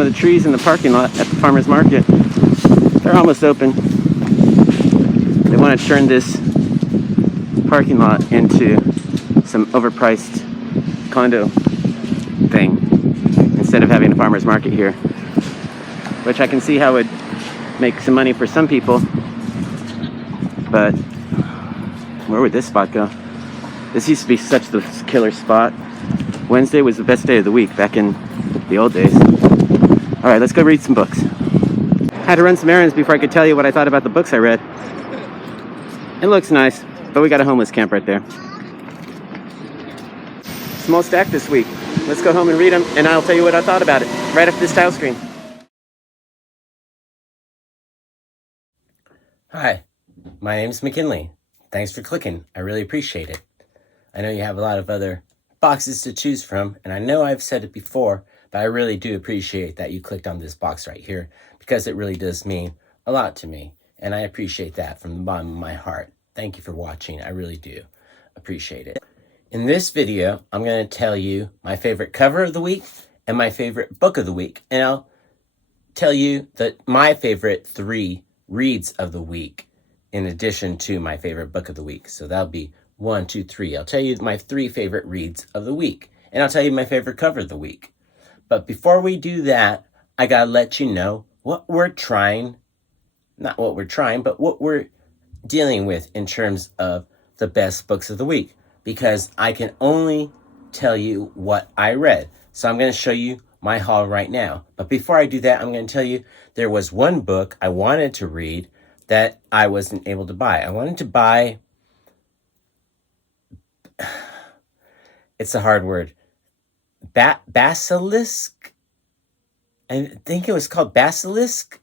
some of the trees in the parking lot at the farmer's market. They're almost open. They want to turn this parking lot into some overpriced condo thing instead of having a farmer's market here, which I can see how would make some money for some people. But where would this spot go? This used to be such the killer spot. Wednesday was the best day of the week back in the old days. All right, let's go read some books. Had to run some errands before I could tell you what I thought about the books I read. It looks nice, but we got a homeless camp right there. Small stack this week. Let's go home and read them, and I'll tell you what I thought about it right after this title screen. Hi, my name's McKinley. Thanks for clicking. I really appreciate it. I know you have a lot of other boxes to choose from, and I know I've said it before, but I really do appreciate that you clicked on this box right here, because it really does mean a lot to me, and I appreciate that from the bottom of my heart. Thank you for watching. I really do appreciate it. In this video, I'm going to tell you my favorite cover of the week and my favorite book of the week, and I'll tell you my favorite 3 reads of the week in addition to my favorite book of the week. So that'll be 1, 2, 3. I'll tell you my 3 favorite reads of the week, and I'll tell you my favorite cover of the week. But before we do that, I gotta let you know what we're trying, not what we're trying, but what we're dealing with in terms of the best books of the week, because I can only tell you what I read. So I'm going to show you my haul right now. But before I do that, I'm going to tell you there was one book I wanted to read that I wasn't able to buy. I wanted to buy, it's a hard word, Basilisk. I think it was called Basilisk.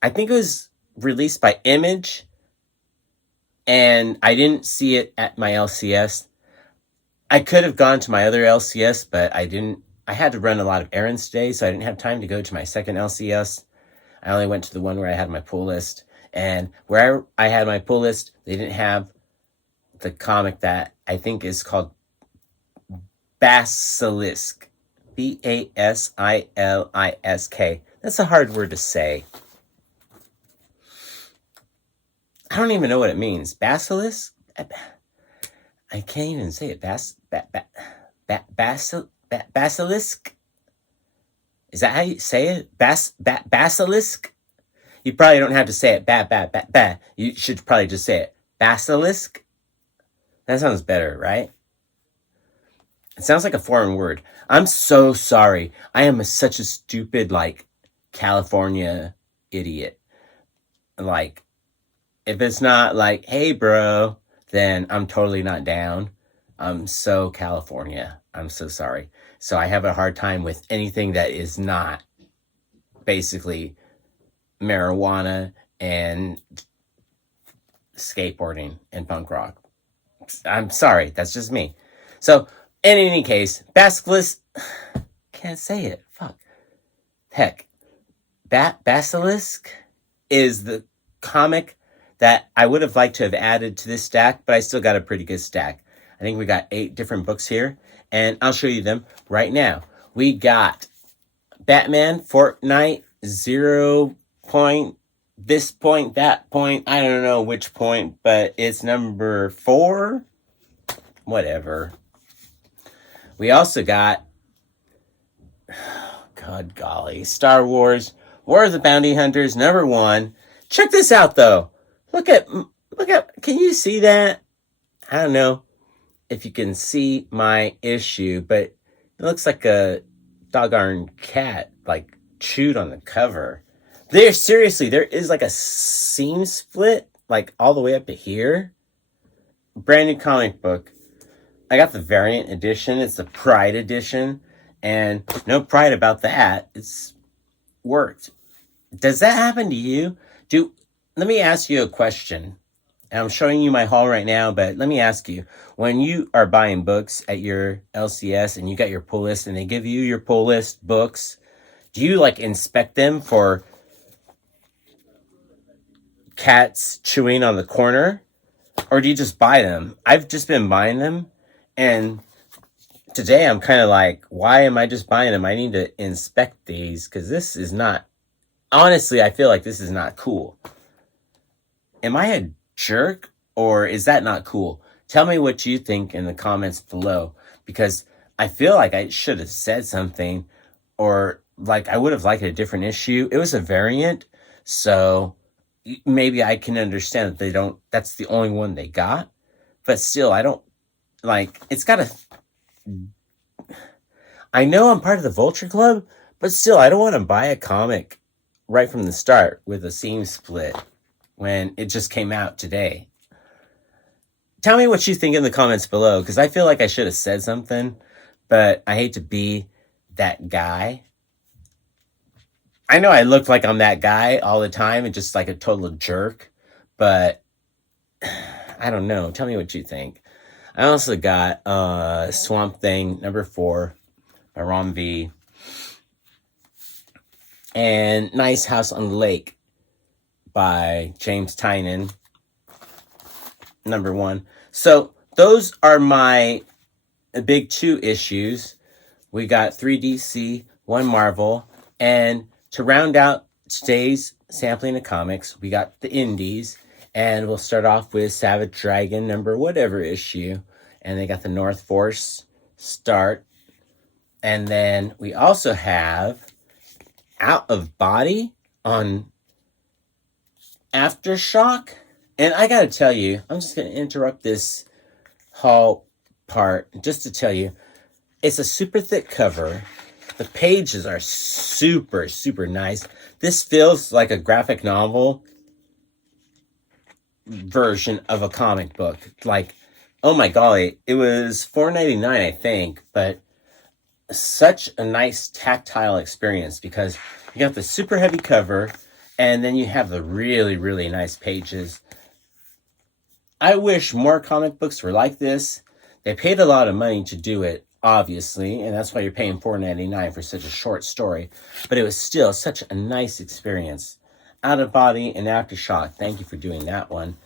I think it was released by Image, and I didn't see it at my LCS. I could have gone to my other LCS, but I didn't. I had to run a lot of errands today, so I didn't have time to go to my second LCS. I only went to the one where I had my pull list. And where I had my pull list, they didn't have the comic that I think is called Basilisk. Basilisk. That's a hard word to say. I don't even know what it means. Basilisk? I can't even say it. Basilisk? Is that how you say it? Basilisk? You probably don't have to say it. You should probably just say it. Basilisk? That sounds better, right? It sounds like a foreign word. I'm so sorry. I am such a stupid, California idiot. If it's not hey, bro, then I'm totally not down. I'm so California. I'm so sorry. So I have a hard time with anything that is not basically marijuana and skateboarding and punk rock. I'm sorry. That's just me. So, in any case, Basilisk, can't say it. Fuck. Heck. Basilisk is the comic that I would have liked to have added to this stack, but I still got a pretty good stack. I think we got 8 different books here, and I'll show you them right now. We got Batman Fortnite, 0 point, this point, that point, I don't know which point, but it's number 4, whatever. We also got, God golly, Star Wars, War of the Bounty Hunters, number 1. Check this out, though. Look at, can you see that? I don't know if you can see my issue, but it looks like a doggone cat, chewed on the cover. Seriously, there is a seam split, all the way up to here. Brand new comic book. I got the variant edition. It's the Pride edition, and no pride about that. It's worked. Does that happen to you? Let me ask you a question. And I'm showing you my haul right now, but let me ask you, when you are buying books at your LCS and you got your pull list and they give you your pull list books, do you inspect them for cats chewing on the corner? Or do you just buy them? I've just been buying them, and today I'm kind of like, why am I just buying them? I need to inspect these because this is not, honestly, I feel like this is not cool. Am I a jerk or is that not cool? Tell me what you think in the comments below because I feel like I should have said something or like I would have liked a different issue. It was a variant, so maybe I can understand that they don't, that's the only one they got. But still, I don't, like, it's got a, I know I'm part of the Vulture Club, but still, I don't want to buy a comic right from the start with a seam split when it just came out today. Tell me what you think in the comments below, because I feel like I should have said something, but I hate to be that guy. I know I look like I'm that guy all the time and just like a total jerk, but I don't know. Tell me what you think. I also got Swamp Thing #4 by Ron V. And Nice House on the Lake by James Tynion, #1. So those are my big 2 issues. We got 3 DC, 1 Marvel, and to round out today's sampling of comics, we got the indies, and we'll start off with Savage Dragon #whatever issue, and they got the North Force start, and then we also have Out of Body on Aftershock. And I gotta tell you, I'm just gonna interrupt this haul part just to tell you, it's a super thick cover. The pages are super, super nice. This feels like a graphic novel version of a comic book. Like, oh my golly, it was $4.99, I think, but such a nice tactile experience because you got the super heavy cover and then you have the really, really nice pages. I wish more comic books were like this. They paid a lot of money to do it, obviously, and that's why you're paying $4.99 for such a short story, but it was still such a nice experience. Out of Body and Aftershock, thank you for doing that one.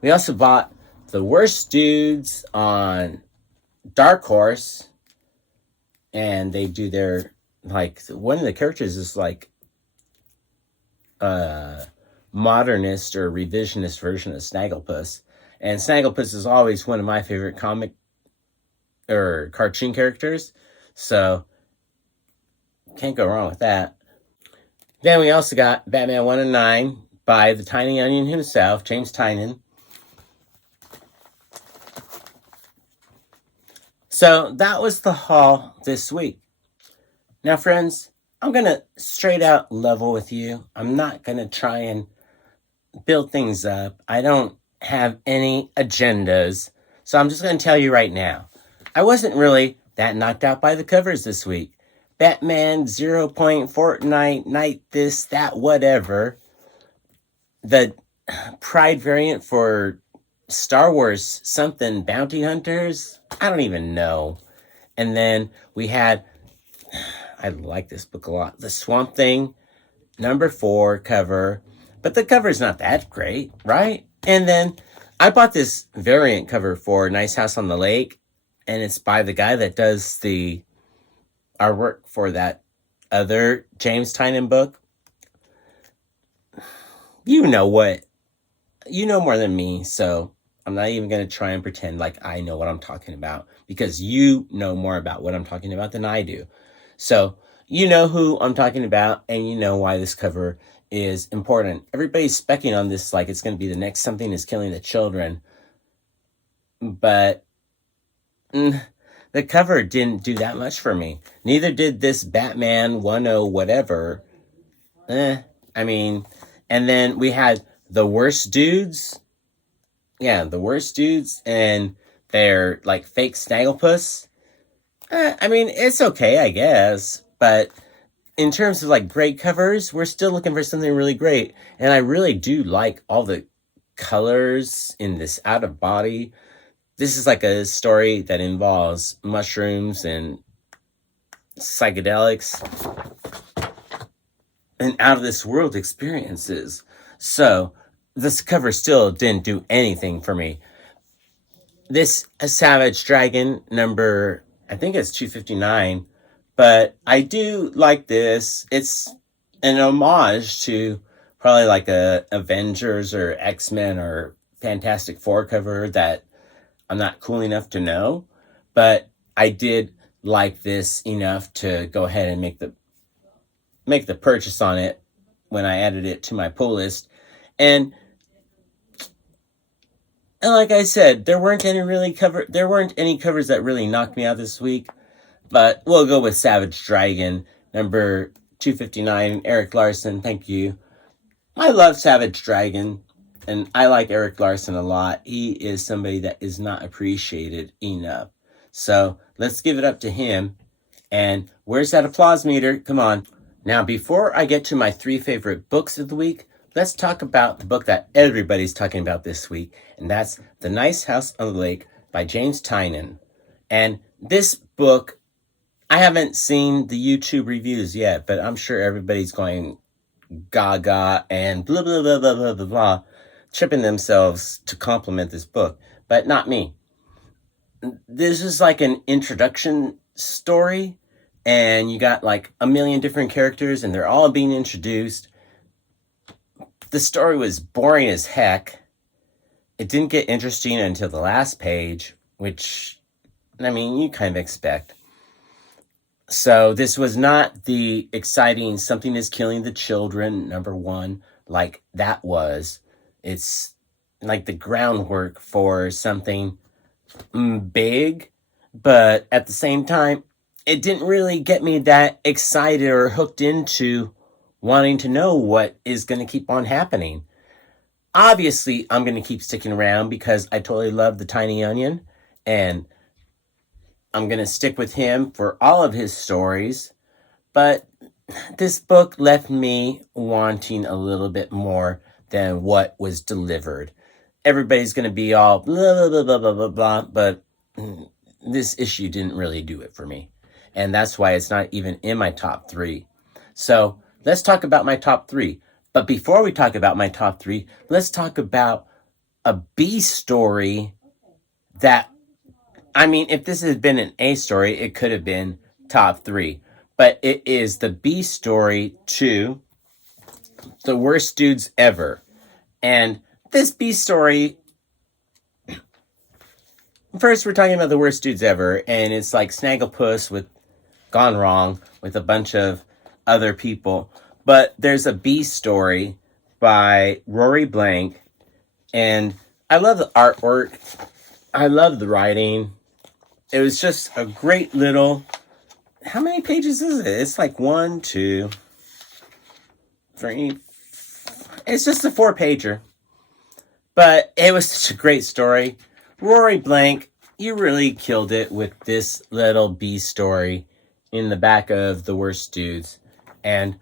We also bought The Worst Dudes on Dark Horse, and they do their, like, one of the characters is like a modernist or revisionist version of Snagglepuss, and Snagglepuss is always one of my favorite comic or cartoon characters, so can't go wrong with that. Then we also got Batman 109 by the Tiny Onion himself, James Tynion. So that was the haul this week. Now, friends, I'm going to straight out level with you. I'm not going to try and build things up. I don't have any agendas. So I'm just going to tell you right now. I wasn't really that knocked out by the covers this week. Batman, 0 Point, Fortnite, Night, this, that, whatever. The Pride variant for Star Wars something, Bounty Hunters, I don't even know. And then we had, I like this book a lot, the Swamp Thing #4 cover, but the cover is not that great, right? And then I bought this variant cover for Nice House on the Lake, and it's by the guy that does the artwork for that other James Tynion book. You know what? You know more than me, so I'm not even going to try and pretend like I know what I'm talking about, because you know more about what I'm talking about than I do. So you know who I'm talking about, and you know why this cover is important. Everybody's specking on this like it's going to be the next Something is Killing the Children, but the cover didn't do that much for me. Neither did this Batman 10 whatever. I mean, and then we had The Worst Dudes. Yeah, The Worst Dudes, and they're like fake Snagglepuss. I mean, it's okay, I guess, but in terms of like great covers, we're still looking for something really great. And I really do like all the colors in this Out of Body. This is like a story that involves mushrooms and psychedelics and out of this world experiences. So this cover still didn't do anything for me. This Savage Dragon I think it's 259, but I do like this. It's an homage to probably like a Avengers or X-Men or Fantastic Four cover that I'm not cool enough to know, but I did like this enough to go ahead and make the purchase on it when I added it to my pull list. And like I said, there weren't any covers that really knocked me out this week, but we'll go with Savage Dragon, number 259, Eric Larson. Thank you. I love Savage Dragon, and I like Eric Larson a lot. He is somebody that is not appreciated enough. So let's give it up to him. And where's that applause meter? Come on. Now, before I get to my 3 favorite books of the week, let's talk about the book that everybody's talking about this week, and that's The Nice House on the Lake by James Tynion. And this book, I haven't seen the YouTube reviews yet, but I'm sure everybody's going gaga and blah, blah, blah, blah, blah, blah, blah, tripping themselves to compliment this book, but not me. This is like an introduction story, and you got like a million different characters, and they're all being introduced. The story was boring as heck. It didn't get interesting until the last page, which, I mean, you kind of expect. So this was not the exciting something is killing the children, number 1, like that was. It's like the groundwork for something big, but at the same time, it didn't really get me that excited or hooked into wanting to know what is going to keep on happening. Obviously, I'm going to keep sticking around because I totally love the Tiny Onion, and I'm going to stick with him for all of his stories, but this book left me wanting a little bit more than what was delivered. Everybody's going to be all blah, blah, blah, blah, blah, blah, blah, but this issue didn't really do it for me. And that's why it's not even in my top 3. So let's talk about my top 3. But before we talk about my top 3, let's talk about a B story that, I mean, if this had been an A story, it could have been top 3. But it is the B story to The Worst Dudes Ever. And this B story, first we're talking about The Worst Dudes Ever, and it's like Snagglepuss with gone wrong with a bunch of other people. But there's a B story by Rory Blank, and I love the artwork. I love the writing. It was just a great little... How many pages is it? It's like 1, 2, 3... It's just a 4-pager. But it was such a great story. Rory Blank, you really killed it with this little B story in the back of The Worst Dudes. And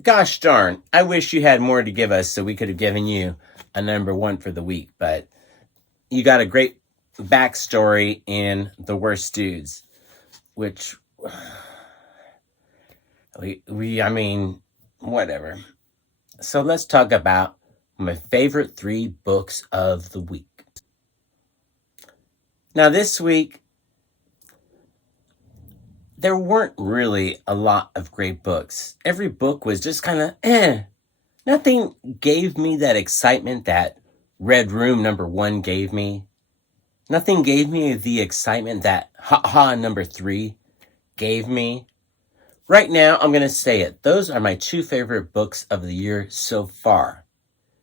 gosh darn, I wish you had more to give us so we could have given you a number 1 for the week. But you got a great backstory in The Worst Dudes, which I mean, whatever. So let's talk about my favorite 3 books of the week. Now this week, there weren't really a lot of great books. Every book was just kind of Nothing gave me that excitement that Red Room number 1 gave me. Nothing gave me the excitement that Ha Ha number 3 gave me. Right now, I'm going to say it. Those are my 2 favorite books of the year so far.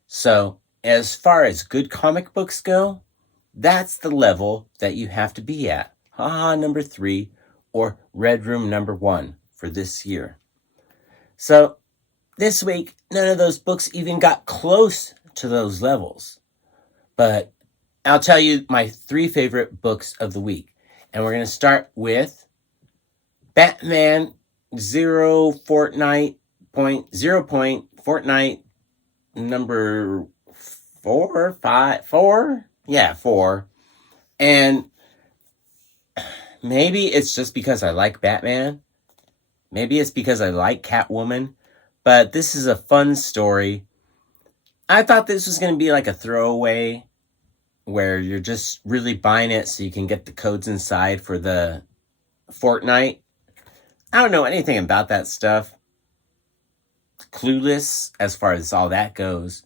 So, as far as good comic books go, that's the level that you have to be at. Ha Ha number 3 or Red Room number 1 for this year. So, this week, none of those books even got close to those levels. But I'll tell you my 3 favorite books of the week. And we're going to start with Batman Fortnite number 4, 5, 4? Yeah, 4. And maybe it's just because I like Batman. Maybe it's because I like Catwoman. But this is a fun story. I thought this was going to be like a throwaway where you're just really buying it so you can get the codes inside for the Fortnite. I don't know anything about that stuff. Clueless as far as all that goes.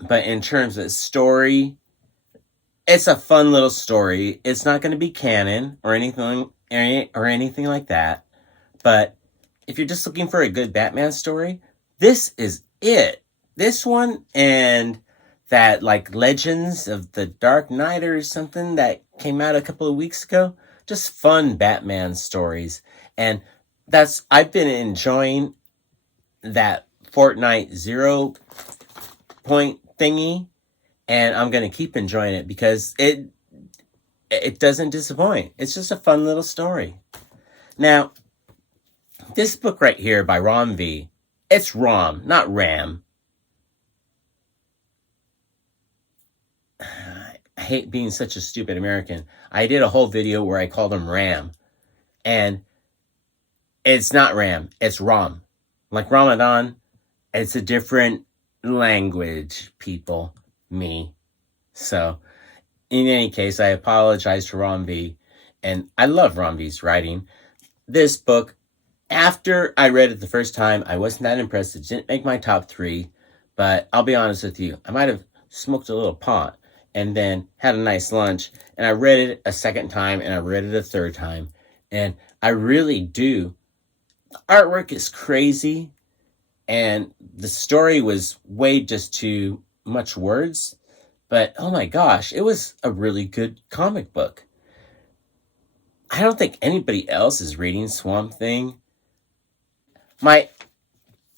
But in terms of story, it's a fun little story. It's not going to be canon or anything like that. But if you're just looking for a good Batman story, this is it. This one and that like Legends of the Dark Knight or something that came out a couple of weeks ago. Just fun Batman stories. And I've been enjoying that Fortnite 0 point thingy, and I'm going to keep enjoying it because it doesn't disappoint. It's just a fun little story. Now, this book right here by Rom V, it's Rom, not Ram. I hate being such a stupid American. I did a whole video where I called him Ram, and it's not Ram, it's Rom. Like Ramadan, it's a different language, people, me. So, in any case, I apologize to Rom V, and I love Rom V's writing. This book, after I read it the first time, I wasn't that impressed. It didn't make my top 3, but I'll be honest with you. I might have smoked a little pot and then had a nice lunch, and I read it a second time, and I read it a third time, and I really do. The artwork is crazy, and the story was way just too much words, but oh my gosh, it was a really good comic book. I don't think anybody else is reading Swamp Thing. My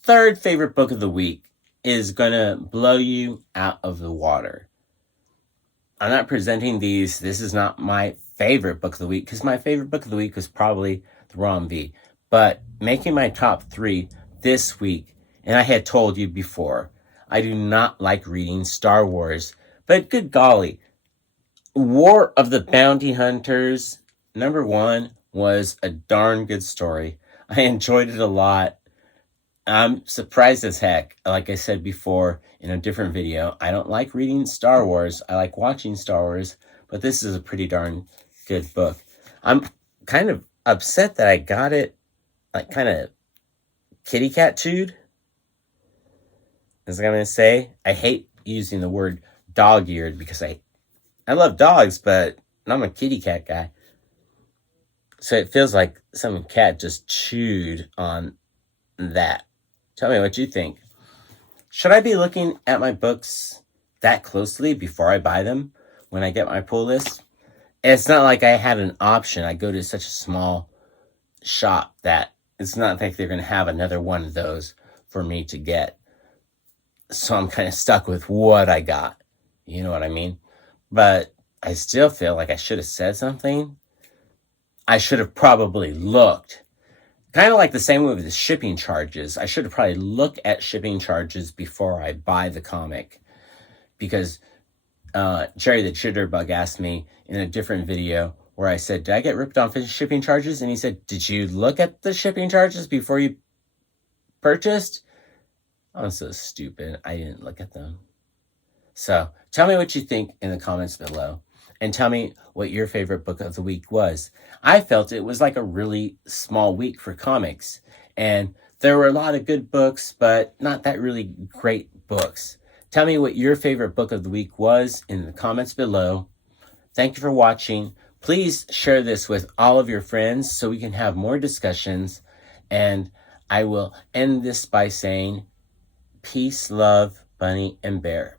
third favorite book of the week is gonna blow you out of the water. I'm not presenting these. This is not my favorite book of the week, because my favorite book of the week was probably the Rom V. But making my top 3 this week, and I had told you before, I do not like reading Star Wars. But good golly, War of the Bounty Hunters, #1, was a darn good story. I enjoyed it a lot. I'm surprised as heck. Like I said before in a different video, I don't like reading Star Wars. I like watching Star Wars, but this is a pretty darn good book. I'm kind of upset that I got it like kind of kitty cat chewed. As I'm going to say, I hate using the word dog-eared because I love dogs, but I'm a kitty cat guy. So it feels like some cat just chewed on that. Tell me what you think. Should I be looking at my books that closely before I buy them when I get my pull list? It's not like I had an option. I go to such a small shop that it's not like they're going to have another one of those for me to get. So I'm kind of stuck with what I got. You know what I mean? But I still feel like I should have said something. I should have probably looked. Kind of like the same way with the shipping charges. I should have probably looked at shipping charges before I buy the comic. Because Jerry the Jitterbug asked me in a different video where I said, did I get ripped off in shipping charges? And he said, did you look at the shipping charges before you purchased? I'm so stupid. I didn't look at them. So tell me what you think in the comments below. And tell me what your favorite book of the week was. I felt it was like a really small week for comics. And there were a lot of good books, but not that really great books. Tell me what your favorite book of the week was in the comments below. Thank you for watching. Please share this with all of your friends so we can have more discussions. And I will end this by saying, peace, love, Bunny, and Bear.